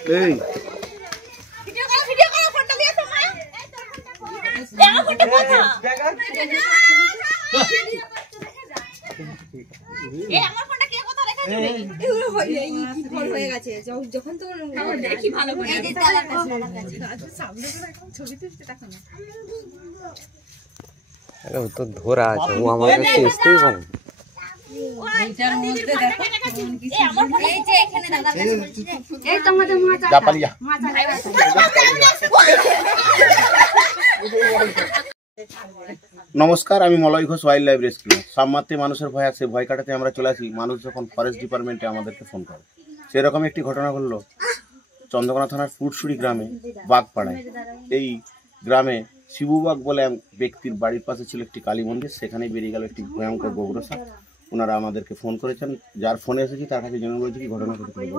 এই ভিডিও করো ফটো নিয়ে তো মা দেখা ফটো কথা এই আমার ফোনটা কে কথা রেখে দিবে এগুলো হয়ে গেছে যখন তো দেখি ভালো করে এই যে তালার কাছে সামনে করে এখন ছবি তুলতে দেখো না আরে ও তো ধরা আছে ও আমার কাছে আসতেই পারে এইটার মধ্যে দেখো এই আমার ফোন এই যে এখানে দাদার কাছে এই তোমাদের মাথা জাপালিয়া নমস্কার, আমি Malay Ghosh, wildlife rescue. সামমাত্রে মানুষের ভয় আছে, ভয় কাটাতে আমরা চলে আসি। মানুষ যখন ফরেস্ট ডিপার্টমেন্টে আমাদেরকে ফোন করে, সেরকম একটি ঘটনা ঘটলো চন্দ্রকোনা থানার ফুটসুরি গ্রামে বাগপাড়ায়। এই গ্রামে শিবুবাগ বলে ব্যক্তির বাড়ির পাশে ছিল একটি কালী মন্দির, সেখানেই বেরিয়ে গেল একটি ভয়ঙ্কর গোগ্র সাপ। ওনারা আমাদেরকে ফোন করেছেন, যার ফোনে এসেছি তার কাছে জেনে বলছি কি ঘটনা ঘটেছিল।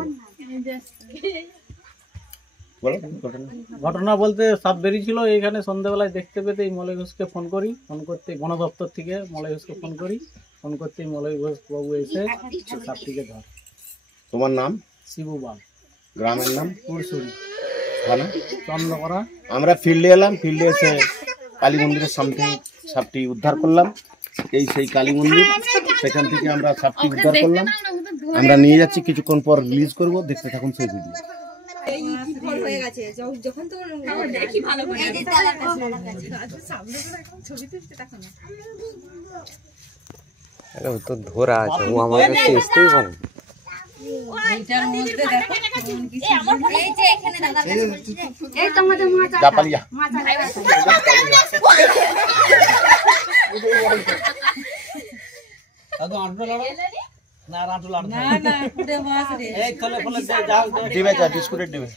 ঘটনা বলতে সাপ বেরিয়েছিল এখানে সন্ধ্যাবেলায় দেখতে পেতে এই মলয় ঘোষকে ফোন করি। ফোন করতে বন দপ্তর থেকে মলয় ঘোষকে ফোন করি। ফোন করতেই মলয় ঘোষ বাবু এসে সাপটিকে ধর। তোমার নাম? শিবুবাগ। গ্রামের নাম? পুরসুরি, থানা চন্দ্রকোনা। আমরা ফিল্ডে এলাম, ফিল্ডে এসে কালী মন্দিরের সামনে সাপটি উদ্ধার করলাম। এই সেই কালী মন্দির, সেখান থেকে আমরা সাপটি উদ্ধার করলাম। আমরা নিয়ে যাচ্ছি, কিছুক্ষণ পর রিলিজ করব, দেখতে থাকুন সেই ভিডিও। এই হয়ে গেছে যখন তো দেখি ভালো করে এই যে তালার কাছে সামনে করে এখন ছবি তুলতে দেখো না আরে ও তো ধরা আছে ও আমার কাছে আসতেই পারে এইটার মধ্যে দেখো এই আমার ফোন এই যে এখানে দাদার কাছে এই তোমাদের মাথা জাপালিয়া দাদু আন্টো লাড়ো না রান্টো লাড়ো না না ফুটে মাছ রে এই কলে কলে যাও দিবে যা বিস্কুটের দিবে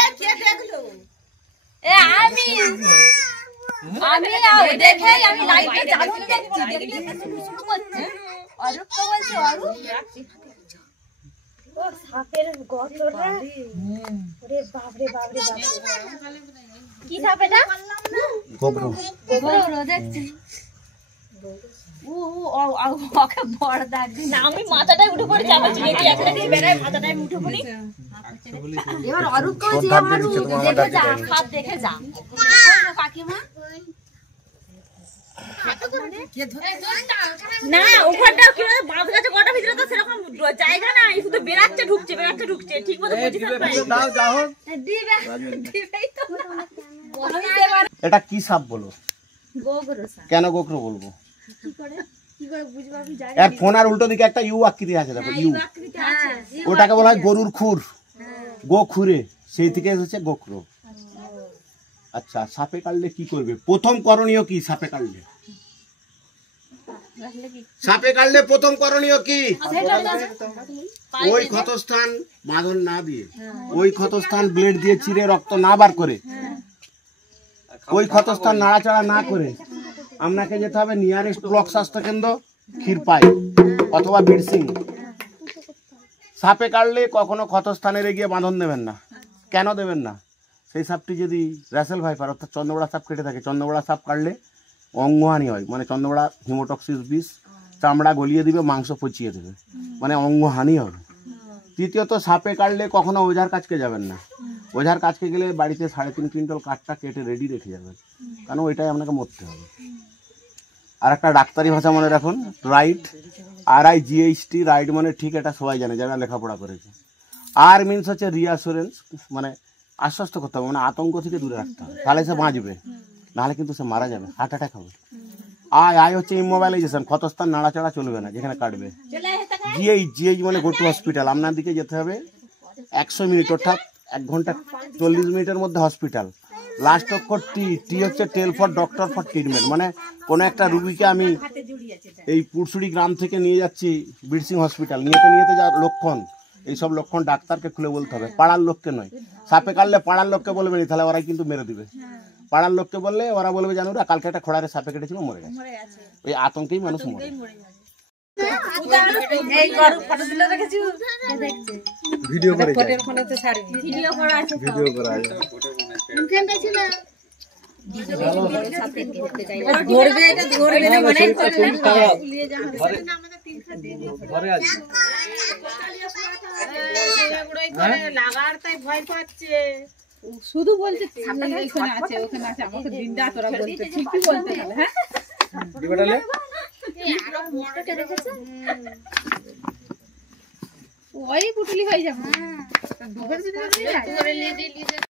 এ কে দেখলো এ আমি দেখে আমি লাইটটা জ্বালিয়ে দেখছি দেখলে শুরু করছে অরূপ তো বলছে অরূপ ও সাপের গর্তটা ওরে বাপ রে বাপ রে বাপ কি সাপ এটা গোগ্র গোগ্র দেখছি ওকে বড় দাগ দিন না আমি মাথাটাই উঠে পড়ে চাপা ছিল কি একটা দিয়ে বেরাই মাথাটাই উঠে পড়ি এবার অরূপ কইছে আমার দেখে যা হাত দেখে যা কাকিমা না ওখানটা কি বলে বাঁধ গাছে গোটা ভিতরে তো সেরকম জায়গা না শুধু বেরাচ্ছে ঢুকছে ঠিক মতো বুঝিতে পারি দাও যাও দিবেই তো এটা কি সাপ বলো? গোগ্র সাপ। কেন গোগ্র বলবো? কি করে বুঝবো আমি জানি এর ফোনার উল্টো দিকে একটা ইউ আকৃতি আছে, দেখো ইউ, আকৃতি আছে ওটাকে বলা হয় গরুর খুর, গো খুরে, সেই থেকে এসেছে গোগ্র। আচ্ছা, সাপে কাটলে কি করবে? প্রথম করণীয় কি সাপে কাটলে? সাপে কাটলে প্রথম করণীয় কি? ওই ক্ষতস্থান বাঁধন না দিয়ে, ওই ক্ষতস্থান ব্লেড দিয়ে চিরে রক্ত না বার করে, ওই ক্ষতস্থান নাড়াচাড়া না করে আপনাকে যেতে হবে নিয়ারেস্ট ব্লক স্বাস্থ্য কেন্দ্র ক্ষীরপাই অথবা বীরসিং। সাপে কাটলে কখনো ক্ষতস্থানে গিয়ে বাঁধন দেবেন না। কেন দেবেন না? সেই সাপটি যদি র্যাসেল ভাইপার অর্থাৎ চন্দ্রবড়া সাপ কেটে থাকে, চন্দ্রবড়া সাপ কাটলে অঙ্গহানি হয়, মানে চন্দ্রবড়া হিমোটক্সিস বিষ, চামড়া গলিয়ে দিবে, মাংস পচিয়ে দেবে, মানে অঙ্গহানি হবে। তৃতীয়ত, সাপে কাটলে কখনো ওঝার কাছকে যাবেন না। ওঝার কাছকে গেলে বাড়িতে 3.5 কুইন্টাল কাঠটা কেটে রেডি রেখে যাবেন, কারণ ওইটাই আপনাকে মরতে হবে। আর একটা ডাক্তারি ভাষা মনে রাখুন, রাইট, RIGHT, রাইট মানে ঠিক, এটা সবাই জানে যারা লেখাপড়া করেছে। আর মিনস হচ্ছে রিঅ্যাসুরেন্স, মানে আশ্বস্ত করতে হবে, মানে আতঙ্ক থেকে দূরে রাখতে হবে, তাহলে সে বাঁচবে, নাহলে কিন্তু সে মারা যাবে, হার্ট অ্যাটাক হবে। আই হচ্ছে ইমোবাইলাইজেশন, ক্ষতস্থান নাড়াচাড়া চলবে না যেখানে কাটবে। GH মানে গো টু হসপিটাল, আপনার দিকে যেতে হবে 100 মিনিট, অর্থাৎ 1 ঘন্টা 40 মিনিটের মধ্যে হসপিটাল। লাস্ট অক্ষর টি হচ্ছে টেল ফর ডক্টর ফর ট্রিটমেন্ট, মানে কোনো একটা রুগীকে আমি এই পুরসুরি গ্রাম থেকে নিয়ে যাচ্ছি বীরসিং হসপিটাল, নিয়েতে যা লক্ষণ, এইসব লক্ষণ ডাক্তারকে খুলে বলতে হবে, পাড়ার লোককে নয়। সাপে কাটলে পাড়ার লোককে বলবে না, তাহলে ওরাই কিন্তু মেরে দিবে। পাড়ার লোককে বললে ওরা বলবে জানো রা কালকে একটা খোড়ারে সাপে কেটেছিল, মরে গেছে। ওই আতঙ্কেই মানুষ মরে। ভিডিও করে ভিডিও করা আছে, ভিডিও করা আছে। ধরবে এটা ধরবে না মানে ঘরে আছে লাগার তাই ভয় পাচ্ছে। শুধু বলছে ওখানে আছে ওখানে আছে, আমাকে দিনটা তোরা বলতে ঠিকই বলতে হবে। হ্যাঁ দিবাটালে ওই পুটুলি হয়ে যাবে, ডুবের ভিতরে নিয়ে যায়।